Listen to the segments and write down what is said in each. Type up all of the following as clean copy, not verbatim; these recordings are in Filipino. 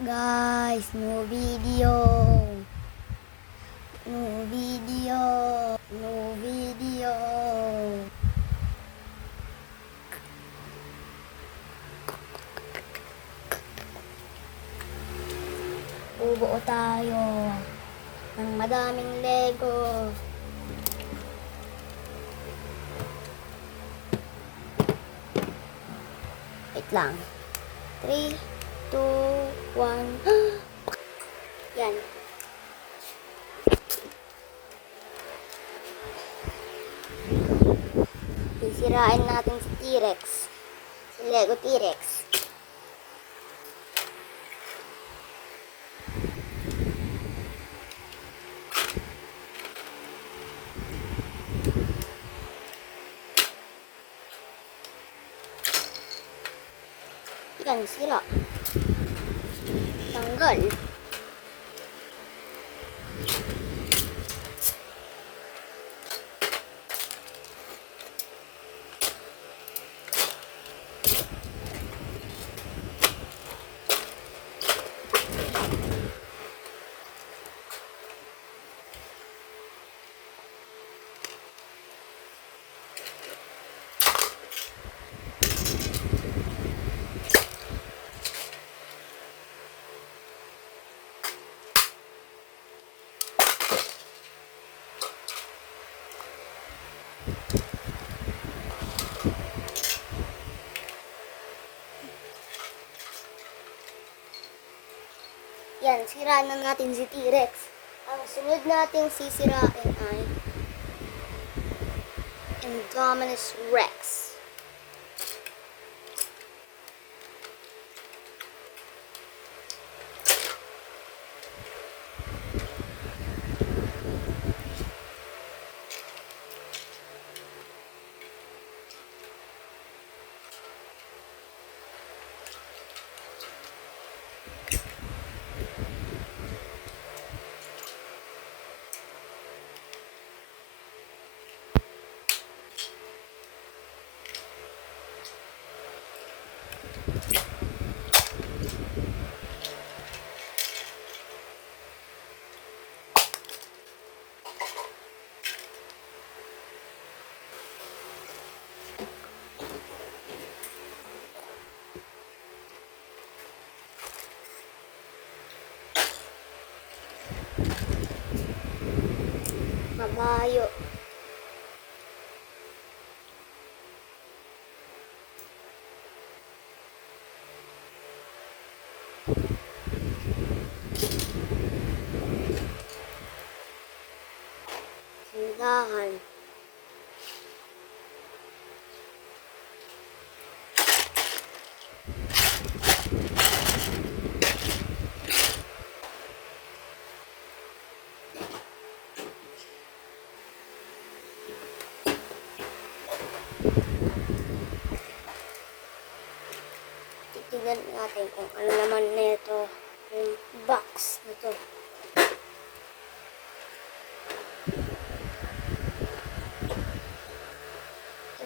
Guys, no video. No video. No video. Bubuo tayo ng madaming Lego. Wait lang. 3, 2, 1. Yan. Sisirain natin si T-Rex. Si Lego T-Rex. Yan, sira. Tanggal. Yan, siraan na natin si T-Rex. Ang sunod natin sisirain ay Indominus Rex. Mabayo. Tindahan. Tignan natin kung ano naman nito yung box na to.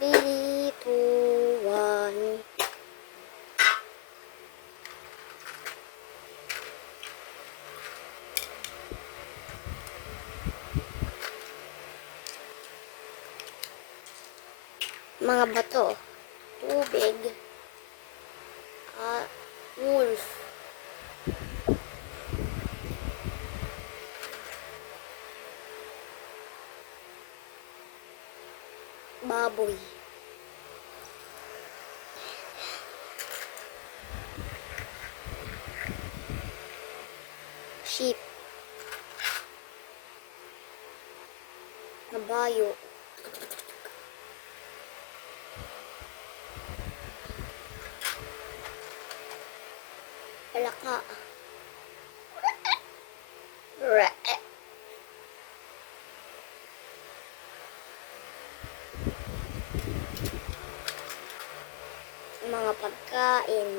Three, two, one. Mga bato, tubig, wolf, baboy, sheep, kabayo, palaka, mga pagkain,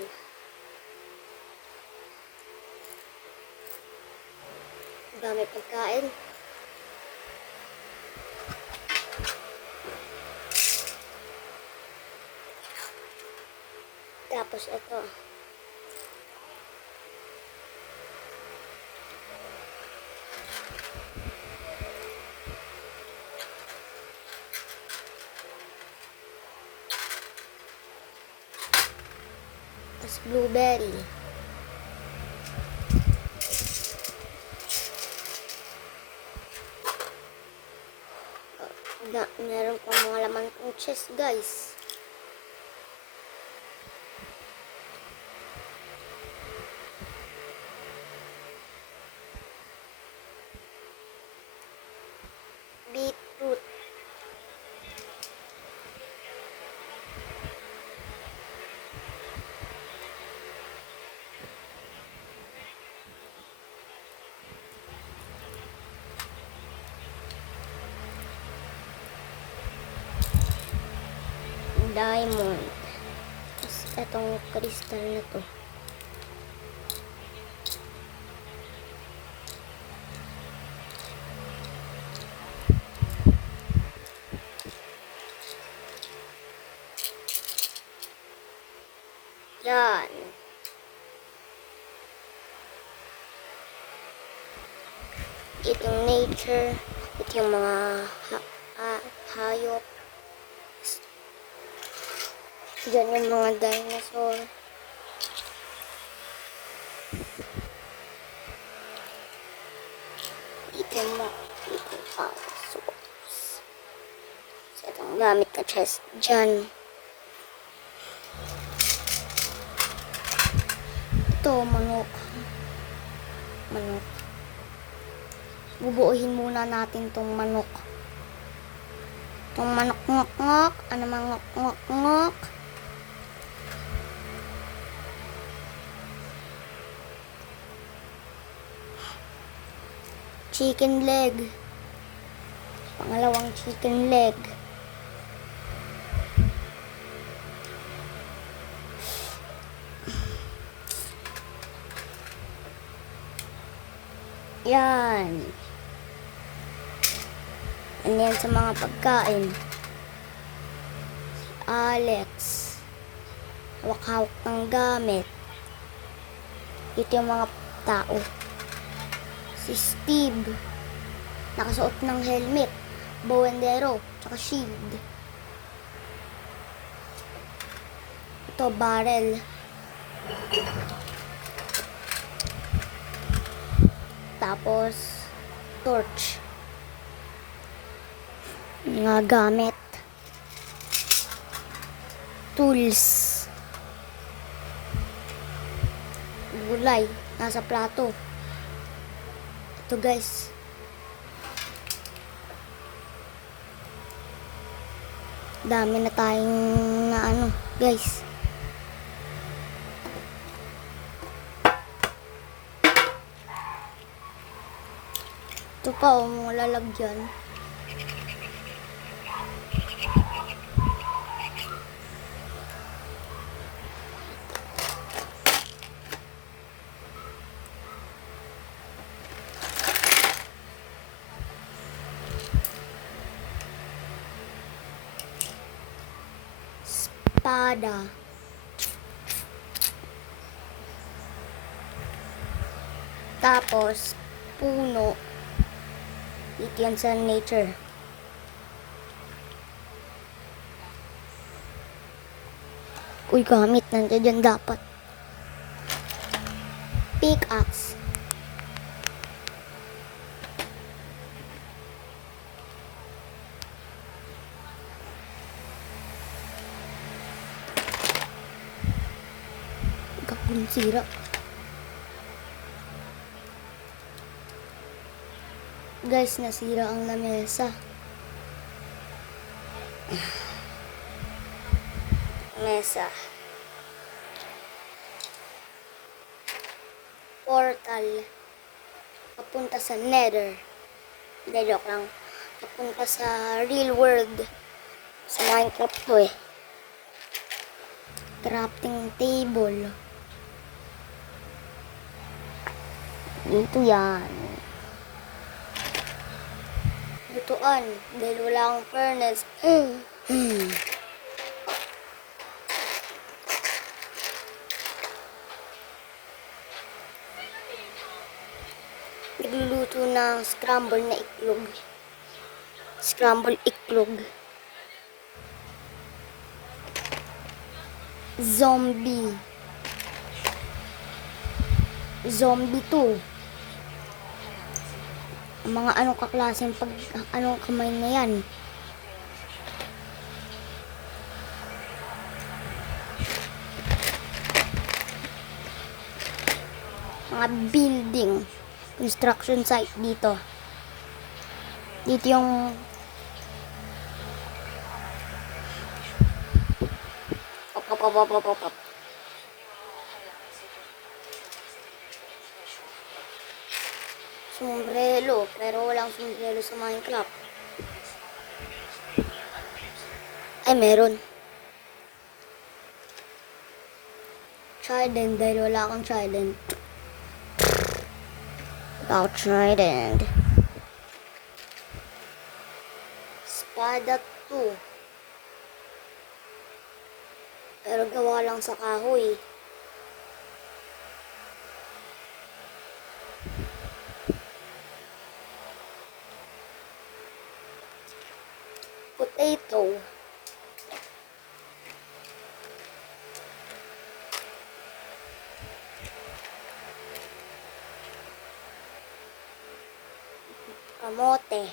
dami pagkain, tapos ito blueberry. Meron pa mga laman kong chest, guys. Beetroot. Diamond. Tapos itong crystal na to. Yan. Ito yung nature. Ito yung mga hayop. Diyan yung mga dinosaur. Ito yung mga dinosaurs. So, itong gamit na chest dyan. Ito, manok. Manok. Bubuuhin muna natin tong manok. Tong manok ngok-ngok. Ano mga ngok-ngok? Chicken leg. Pangalawang chicken leg. Yan. Ano yan sa mga pagkain? Si Alex. Hawak-hawak ng gamit. Ito yung mga tao. Si Steve. Nakasuot ng helmet. Bow and arrow. Tsaka shield. Ito, barrel. Tapos, torch. Mga gamit. Tools. Gulay. Nasa plato. Ito, guys. Dami na tayong na ano, guys. Ito pa, mga lalagyan. Espada. Tapos, puno. Ito yan sa nature. Uy, gamit. Nandiyan dyan dapat. Pickaxe. Gagawin sira. Guys, nasira ang lamesa. Mesa. Portal. Papunta sa Nether. Hindi, joke lang. Papunta sa real world. Sa Minecraft to eh. Crafting table. Dito yan. Lutuan. Dahil wala akong furnace. Nagluluto ng scramble na itlog. Scramble itlog. Zombie. Zombie 2. Ang mga anong kaklaseng anong kamay na yan. Mga building. Construction site dito. Dito yung op. Sombrero, pero walang sombrero sa Minecraft. Ay, meron. Trident, dahil wala akong trident. Without trident. Espada 2. Pero gawa lang sa kahoy. Potato. Kamote.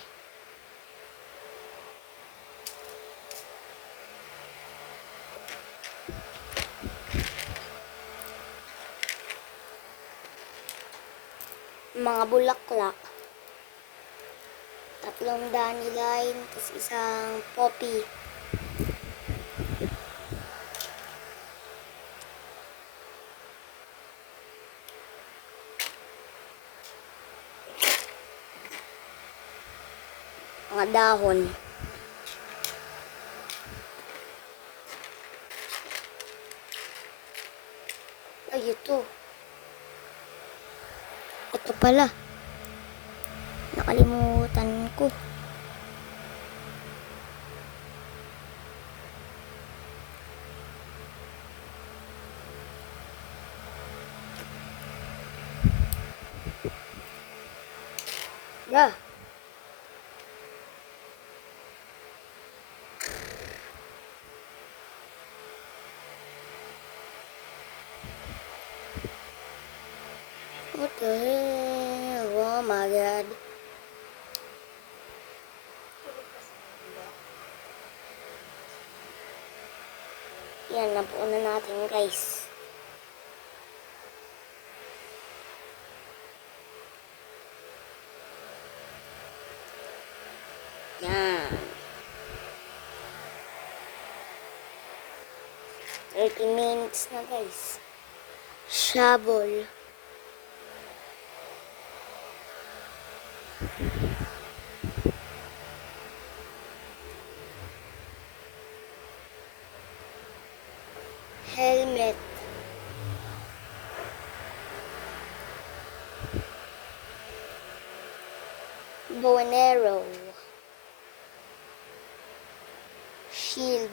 Mga bulaklak. 3 dandelion, tapos isang poppy. Mga dahon. Ay, ito. Ito pala. Nakalimutan ko. Yeah. What the hell? Oh my god. Yan, napuo na natin guys. Yan. 30 minutes na guys. Shovel. Helmet. Bow and arrow. Shield.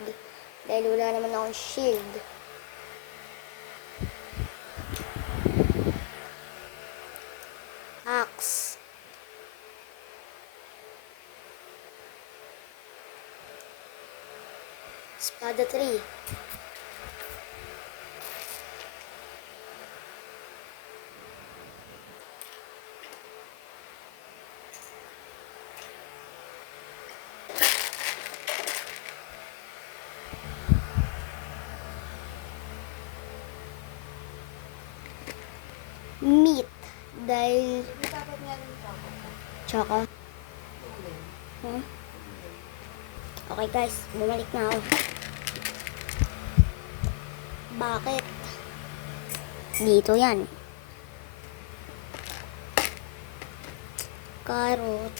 Dahil wala naman akong shield. Axe. Espada 3. Meat. Dahil tsaka okay guys, bumalik na ako. Bakit? Dito yan. Carrot.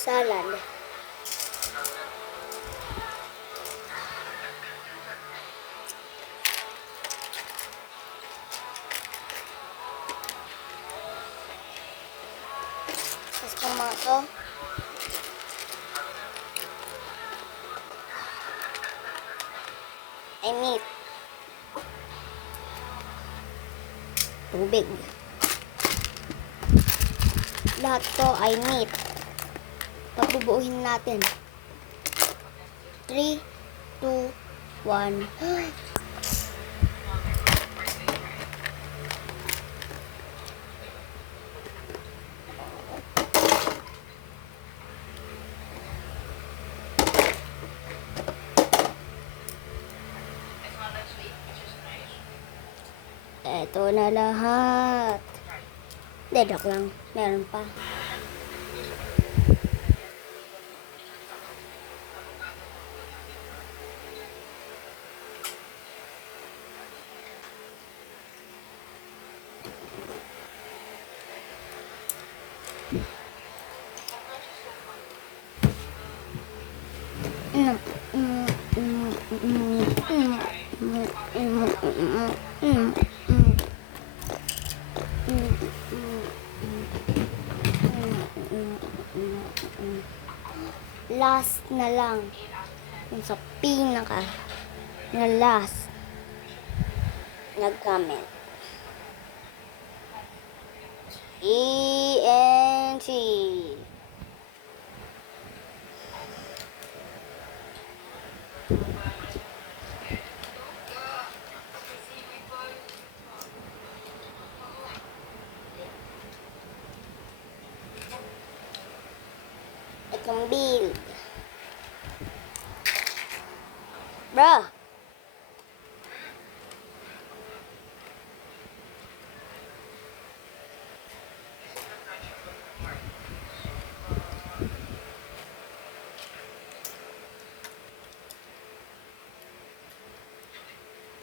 Salad. Tapos mga to. Ay meat. Tubig. Lahat to ay meat. Pagbubuuhin natin. 3, 2, 1. Eto na lahat. Dedok lang. Meron pa. Last na lang. Yung sa pinaka na last nag-comment. ENC. Itong build. Bruh.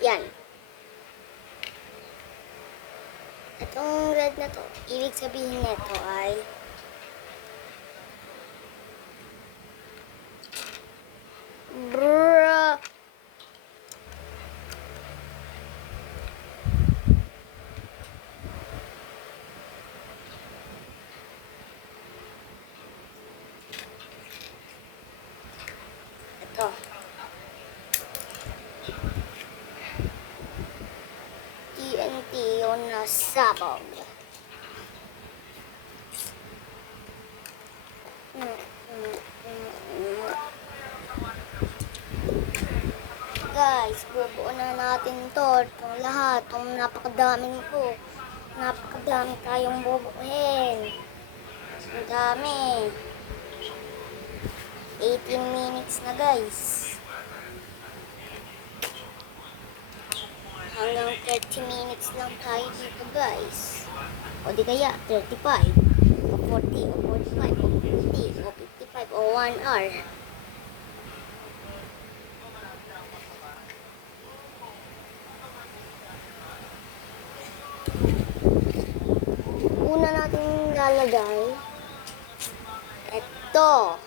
Yan. Itong red na to, ibig sabihin nito ay bruh. Ito. TNT yun na sabog. Guys, bubuo na natin to. Itong lahat. Itong napakadaming ko. Napakadami tayong bubuuhin. Ang dami. 18 minutes na guys. Hanggang 30 minutes lang tayo dito guys. O di kaya 35 o 40 o 45 o 50 o 55 o 1 hour. Una natin lalagay ito.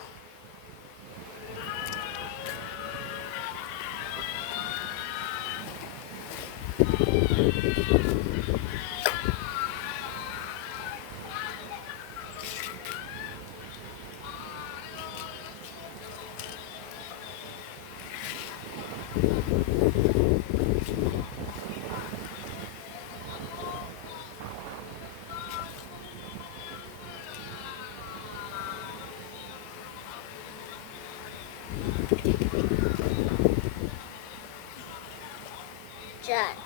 Diyan.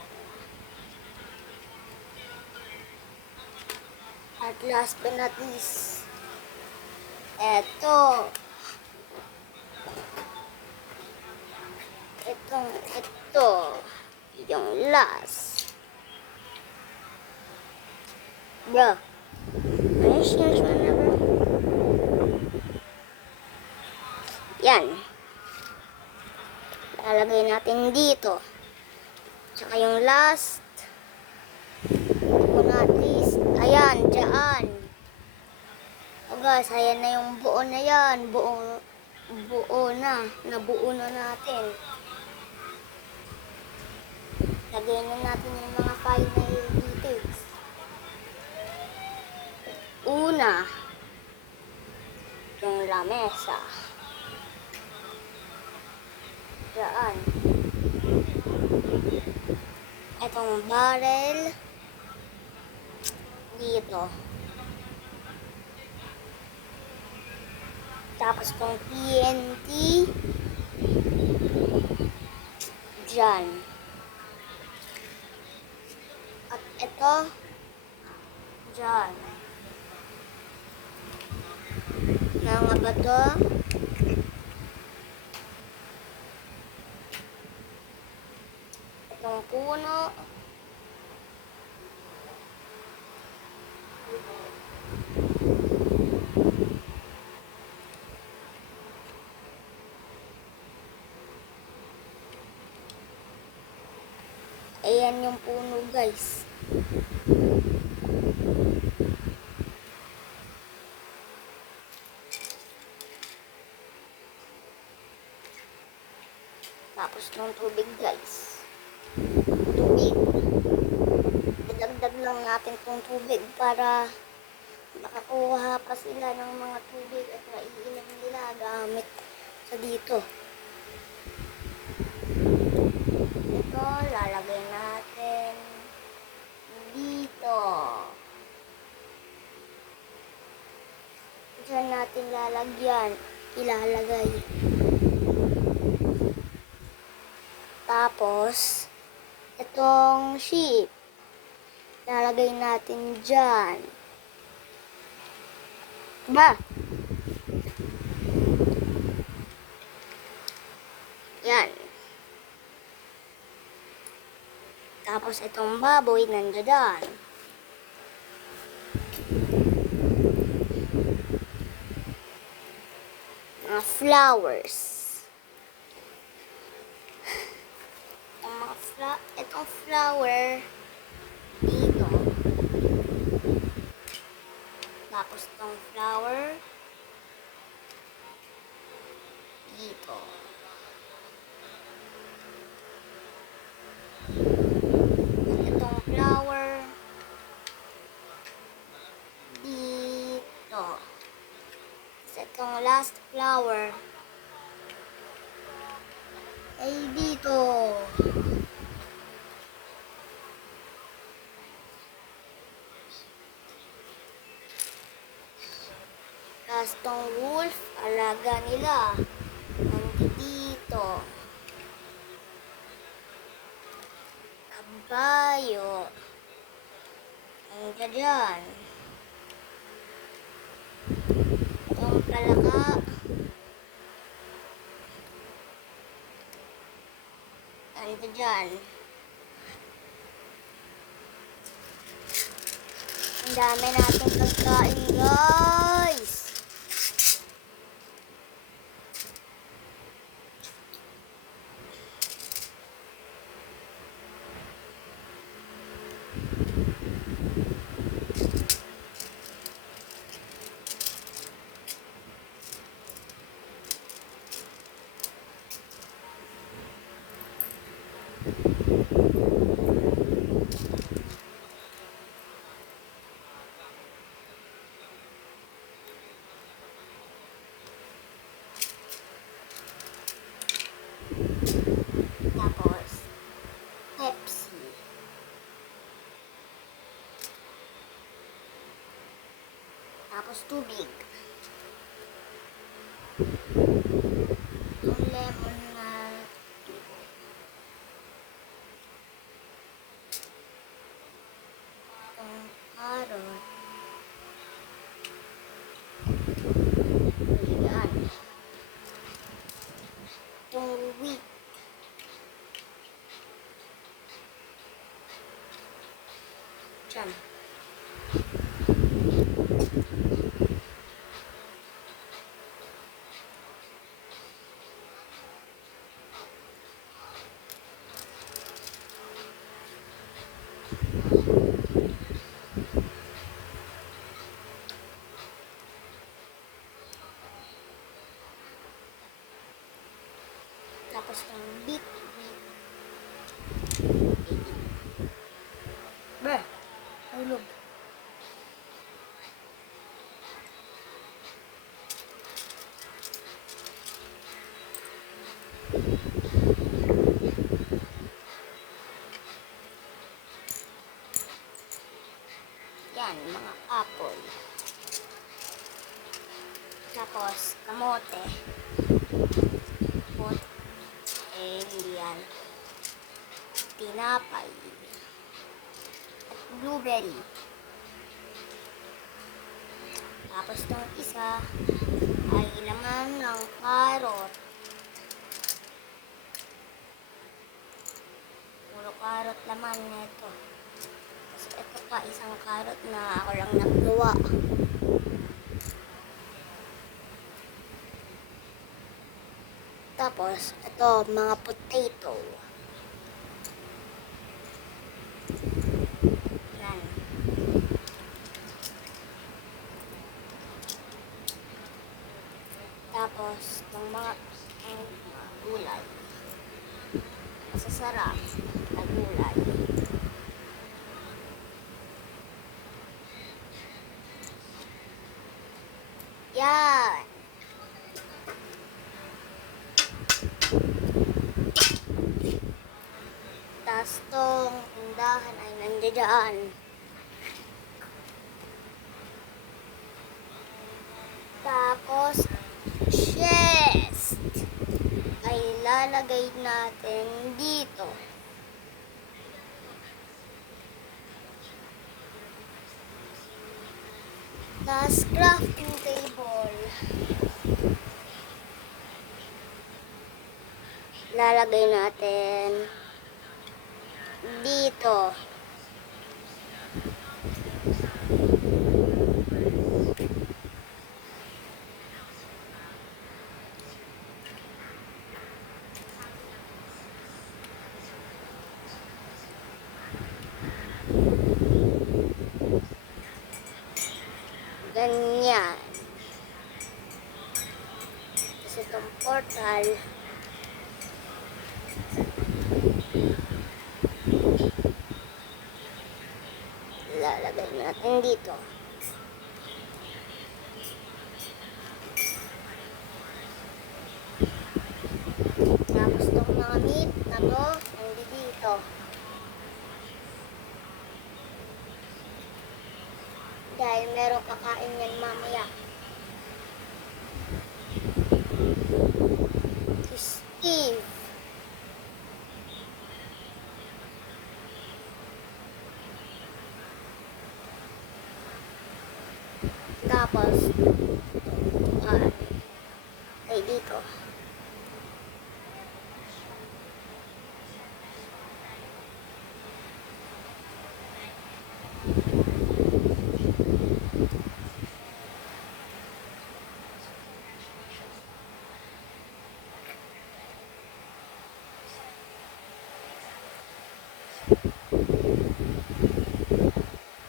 At last but not least, ito. Ito. Yung last. Bro. Ayos na siya na bro. Yan. Lalagay natin dito. Tsaka yung last. Kung at least. Ayan, dyan. O guys, ayan na yung buo na yan. Buo na. Nabuo na natin. Lagay na natin yung mga final details. Una, Itong lamesa. Diyan. Itong barrel. Dito. Tapos itong TNT. Diyan. At ito. Diyan. Mga bato. Itong puno. Ayan yung puno, guys. Tapos ng tubig, guys. Tubig. Idagdag lang natin tong tubig para makakuha pa sila ng mga tubig at maiinom nila gamit sa dito. Ito, lalagay natin dito. Diyan natin ilalagay. Tapos, itong sheep, lalagay natin dyan. Ba? Yan. Tapos, itong baboy nandiyan. Mga flowers. Itong flower dito. Tapos itong flower dito. Itong flower dito. Itong last flower ay dito. Tapos tong wolf, alaga nila. Nandito. Kabayo. Nandiyan dyan. Itong palaka. Nandiyan dyan. Ang dami natin pagkain, guys. Tapos, Pepsi. Tapos, tubig. Ang lemon na ang carrot. Yan. Itong wheat. Diyan. Tapos ng beet. Bah, hulog. Yan, mga apple. Tapos, kamote. Kamote. And yan. Tinapay. At blueberry. Tapos itong isa ay laman ng carrot. Puro carrot laman nito. Tapos ito pa isang carrot na ako lang naggawa. Tapos ito mga potato. Yan. Tapos itong mga gulay. Masasarap na gulay. Yan. Tapos itong tindahan ay nandiyan. Tapos chest ay lalagay natin dito. Tapos crafting table. Lalagay natin dito. Ganyan. Tapos itong portal. Lalagay natin dito. Tapos itong mga meat na to, nandito dito. Dahil meron kakain yan mamaya. Steve. Tapos, ay dito.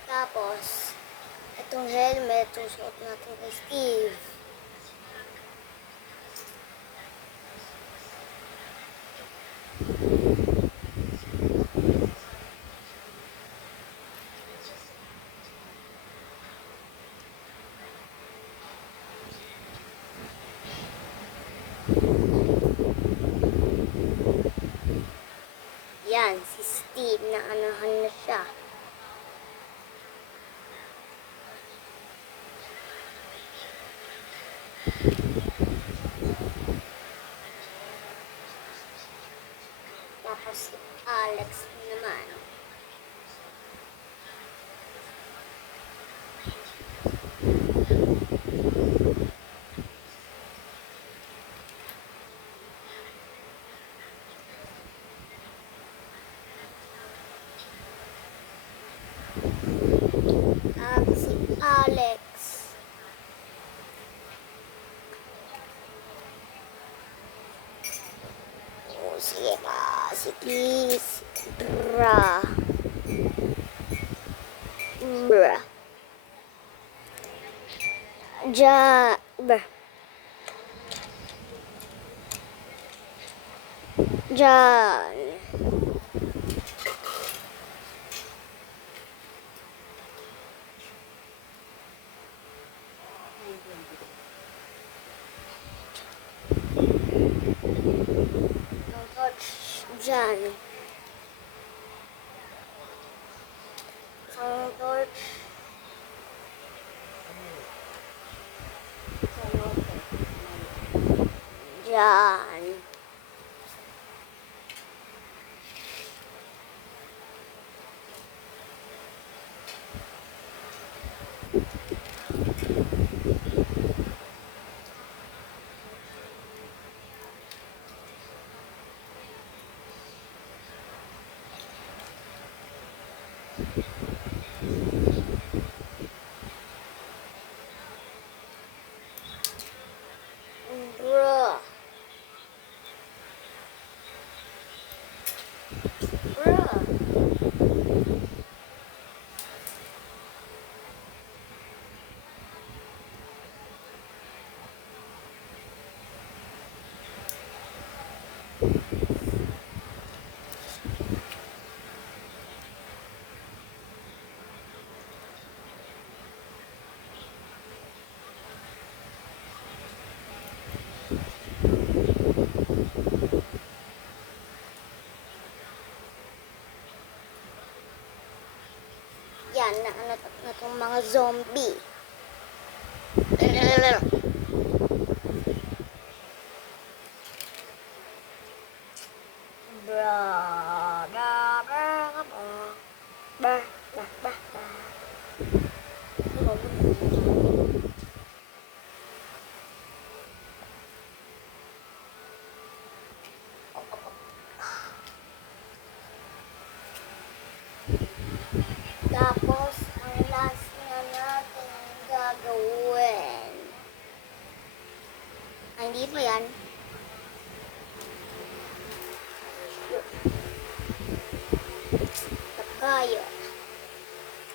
Tapos, itong helmet, susuot natin kay Steve. Yan, si Steve, na anahan na siya. Tapos si Alex naman. Si Alex. Oh, sige pa. Si Kiss. Bra. Bra. Bra. John. dyan. Isang torch. Dyan. Bruh. Bruh. Yan, na itong mga zombie. Bra, bra, bra, bra, bra, bra, bra. Tapos, ang last na natin gagawin. Ay, hindi pa yan. Kabayo.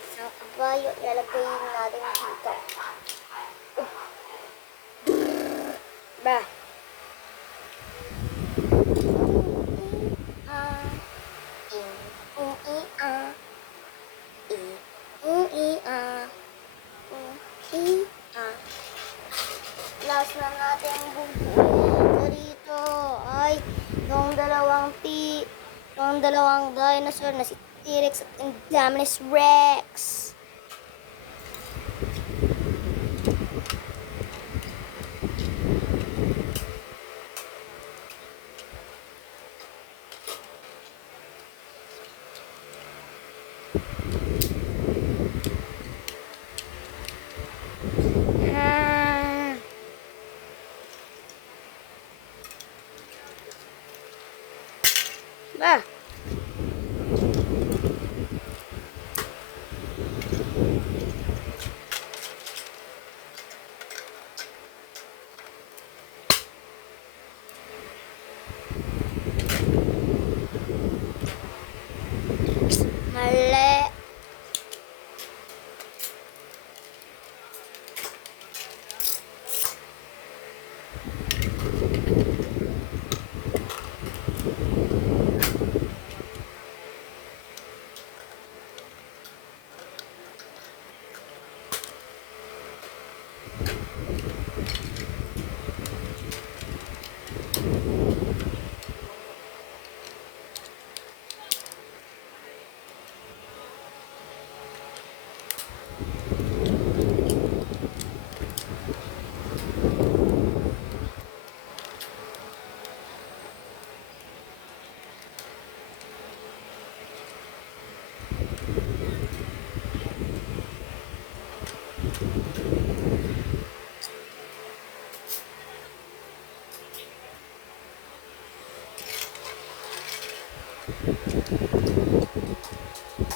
Isang kabayo, ilalagay natin dito. Ba. Last na natin bubuin dito ay yung dalawang dinosaur na si T-Rex at Indominus Rex. Ba. Mali.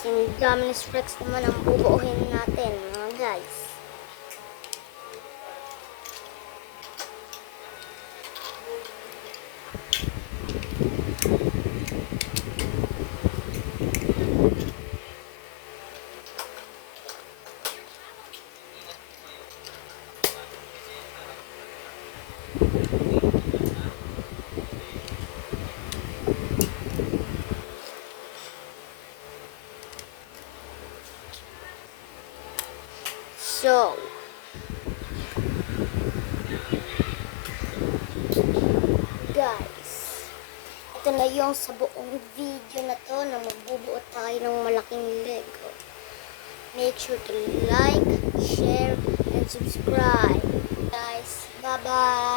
Si Indominus Rex naman ang bubuuhin natin, mga guys. So, guys, ito na yung sa buong video na to na magbubuo tayo ng malaking Lego. Make sure to like, share, and subscribe. Guys, bye-bye!